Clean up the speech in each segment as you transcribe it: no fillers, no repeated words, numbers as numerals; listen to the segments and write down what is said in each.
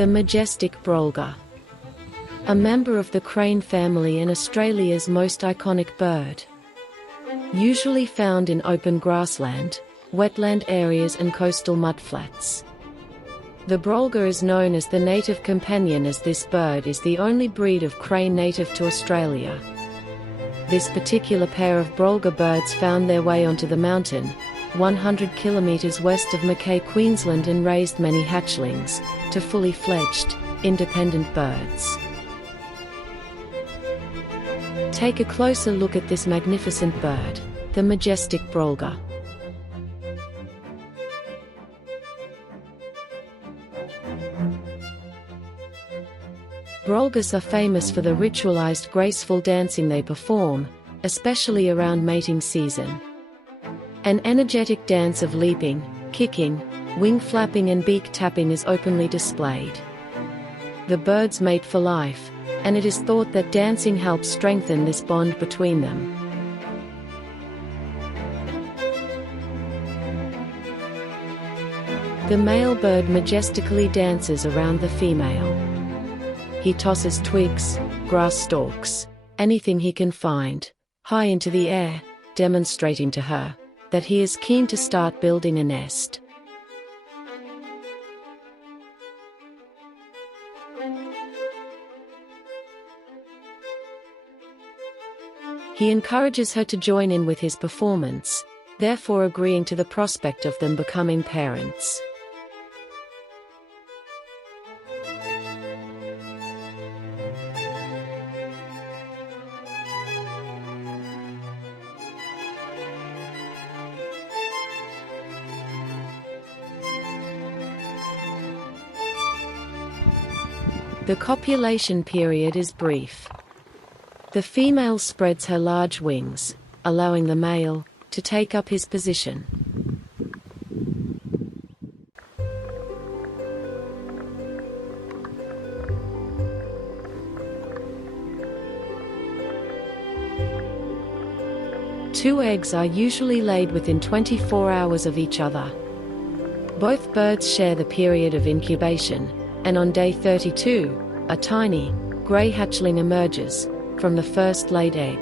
The Majestic Brolga. A member of the crane family and Australia's most iconic bird. Usually found in open grassland, wetland areas and coastal mudflats. The Brolga is known as the native companion as this bird is the only breed of crane native to Australia. This particular pair of Brolga birds found their way onto the mountain, 100 kilometers west of Mackay, Queensland, and raised many hatchlings to fully fledged, independent birds. Take a closer look at this magnificent bird, the Majestic Brolga. Brolgas are famous for the ritualized graceful dancing they perform, especially around mating season. An energetic dance of leaping, kicking, wing flapping and beak tapping is openly displayed. The birds mate for life, and it is thought that dancing helps strengthen this bond between them. The male bird majestically dances around the female. He tosses twigs, grass stalks, anything he can find, high into the air, demonstrating to her that he is keen to start building a nest. He encourages her to join in with his performance, therefore agreeing to the prospect of them becoming parents. The copulation period is brief. The female spreads her large wings, allowing the male to take up his position. Two eggs are usually laid within 24 hours of each other. Both birds share the period of incubation, and on day 32, a tiny, grey hatchling emerges from the first laid egg.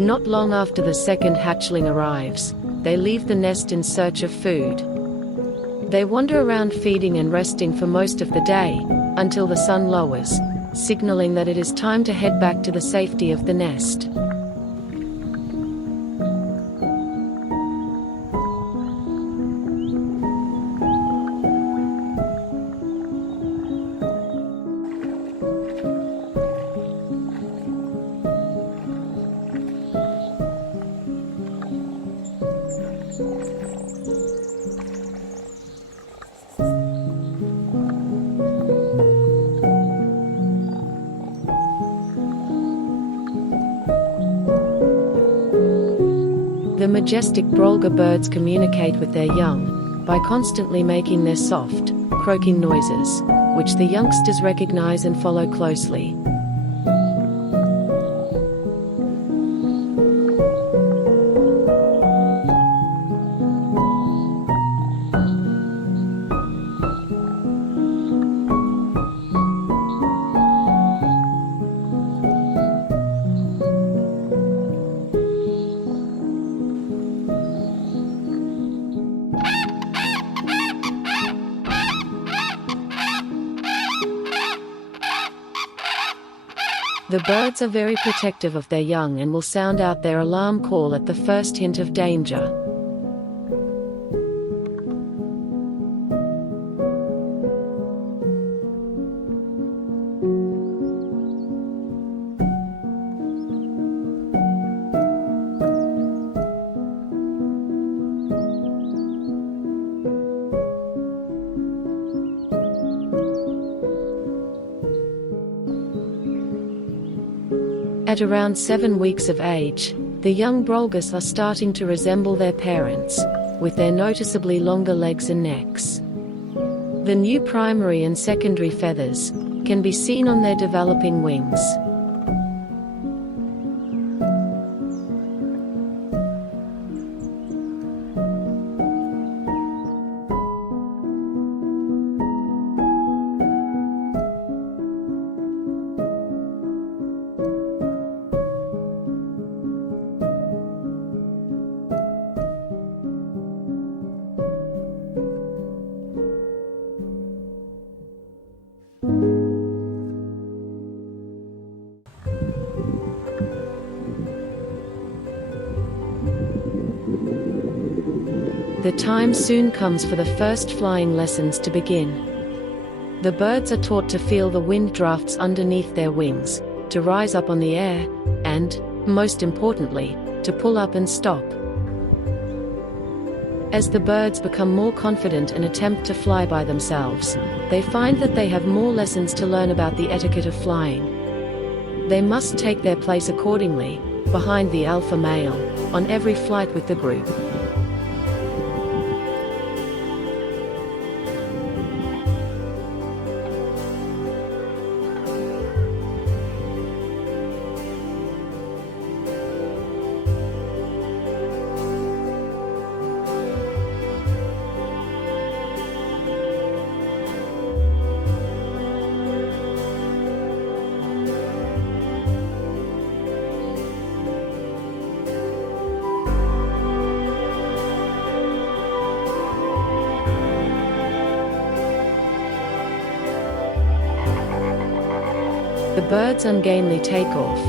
Not long after the second hatchling arrives, they leave the nest in search of food. They wander around feeding and resting for most of the day, until the sun lowers, signaling that it is time to head back to the safety of the nest. The Majestic Brolga birds communicate with their young by constantly making their soft, croaking noises, which the youngsters recognize and follow closely. The birds are very protective of their young and will sound out their alarm call at the first hint of danger. At around 7 weeks of age, the young Brolgas are starting to resemble their parents, with their noticeably longer legs and necks. The new primary and secondary feathers can be seen on their developing wings. The time soon comes for the first flying lessons to begin. The birds are taught to feel the wind drafts underneath their wings, to rise up on the air, and, most importantly, to pull up and stop. As the birds become more confident and attempt to fly by themselves, they find that they have more lessons to learn about the etiquette of flying. They must take their place accordingly, behind the alpha male, on every flight with the group. The bird's ungainly takeoff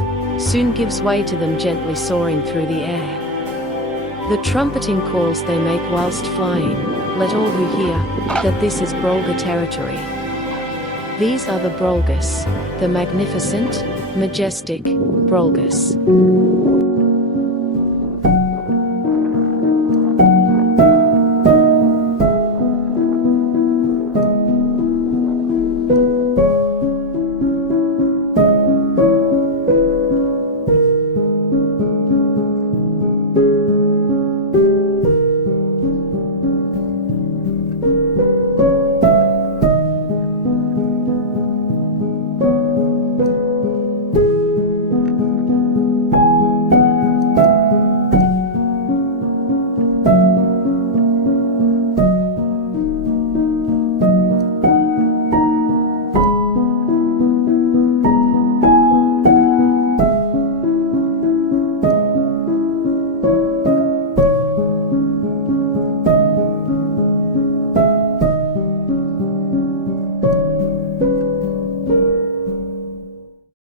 soon gives way to them gently soaring through the air. The trumpeting calls they make whilst flying let all who hear that this is Brolga territory. These are the Brolgas, the magnificent, majestic Brolgas.